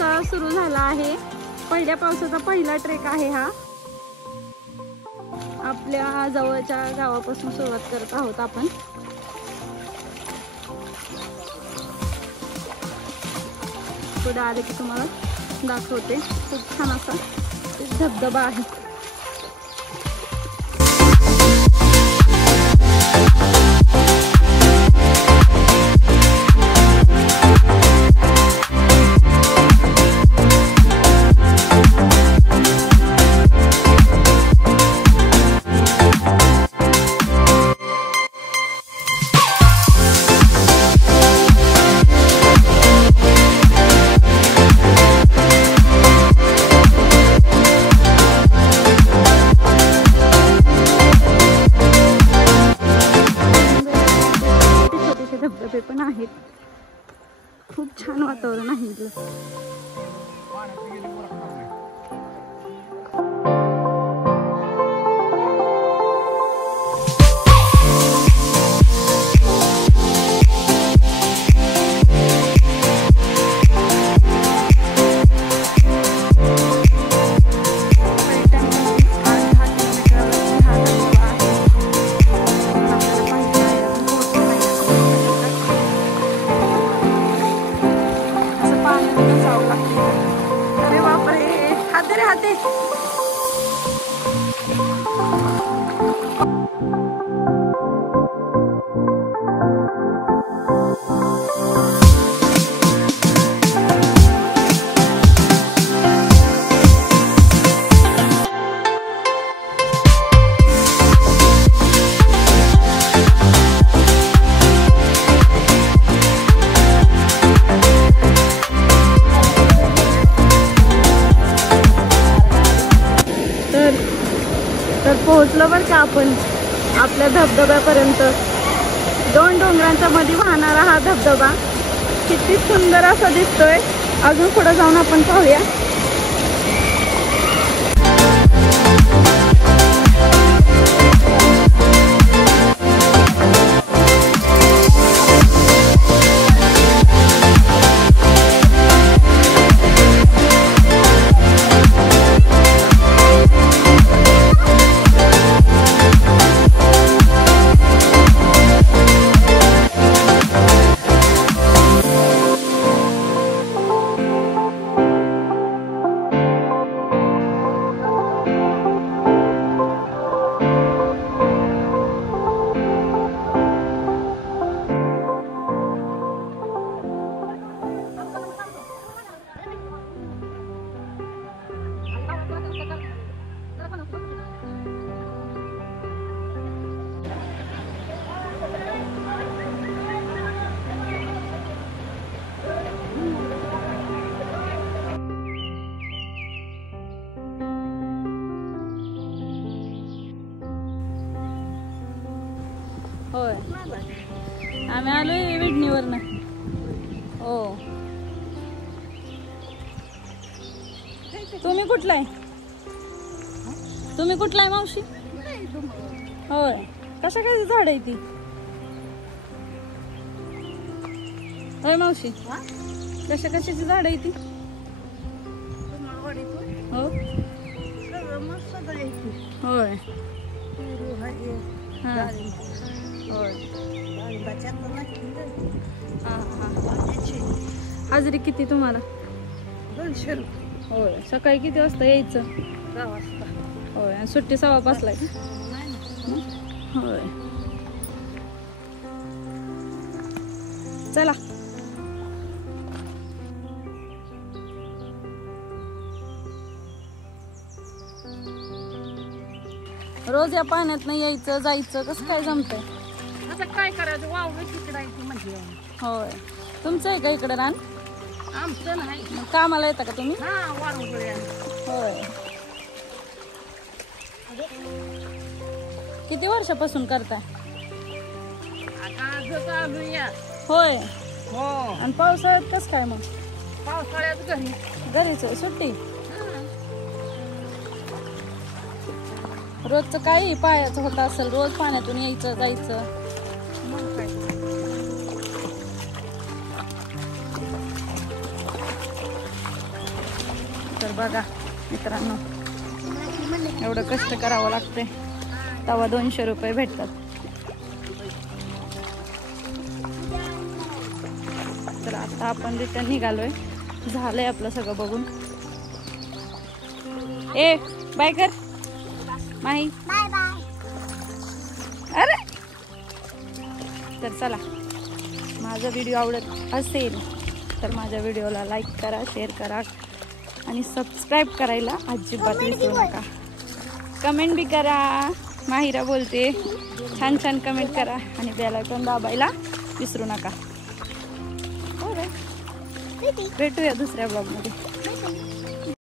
पावसाळा सुरू झाला आहे. पहिल्या पावसाचा पहिला ट्रेक आहे हा. आपल्या जवळच्या गावापासून सुरुवात करत आहोत आपण. पुढे आले की तुम्हाला दाखवते. खूप छान असा धबधबा आहे. धबधबे पण आहेत. खूप छान वातावरण आहे इथलं. तर पोहोचलो बरं का आपण आपल्या धबधब्यापर्यंत. 2 डोंगरांच्या मध्ये वाहणारा हा धबधबा किती सुंदर असा दिसतोय. अजून पुढे जाऊन आपण पाहूया. होय, आम्ही आलोय विडणीवरनं. हो, तुम्ही कुठला आहे? तुम्ही कुठला आहे मावशी? होय, कशा काय झाड आहे ती? होय मावशी, कशा कशाची झाड आहे ती? हो होय. हाजरी किती तुम्हाला? 200 रुपये. होय. सकाळी किती वाजता यायचं? 10 वाजता. होय. आणि सुट्टी 6:15ला आहे. होय. चला. रोज या पाण्यात नाही यायचं जायचं कसं काय जमतंय? आता काय करायचं, वावलं तिकडायची म्हणजे. होय. तुमचं आहे का इकडे रान? आमचं नाही. मग कामाला येता का तुम्ही? हा, वारुगळे. होय. किती वर्षापासून करताय? आता आज चालूया. होय. हो. आणि पावसाळ्यात कसं काय मग? पावसाळ्यात घरी. घरीच सुट्टी? रोजचं काही पायाचं होत असेल, रोज पाण्यातून यायचं जायचं. मग काय. तर बघा मित्रांनो, एवढं कष्ट करावं लागतंय तेव्हा 200 रुपये भेटतात. तर आता आपण रिटर्न निघालोय. झालंय आपलं सगळं बघून. ए बाय कर माही. Bye bye. अरे तर चला, माझा व्हिडिओ आवडत असेल तर माझ्या व्हिडिओला लाईक करा, शेअर करा आणि सबस्क्राईब करायला अजिबात विसरू नका. कमेंट बी करा. माहिरा बोलते, छान छान कमेंट करा आणि बेल आयकॉन दाबायला विसरू नका. भेटूया दुसऱ्या ब्लॉगमध्ये.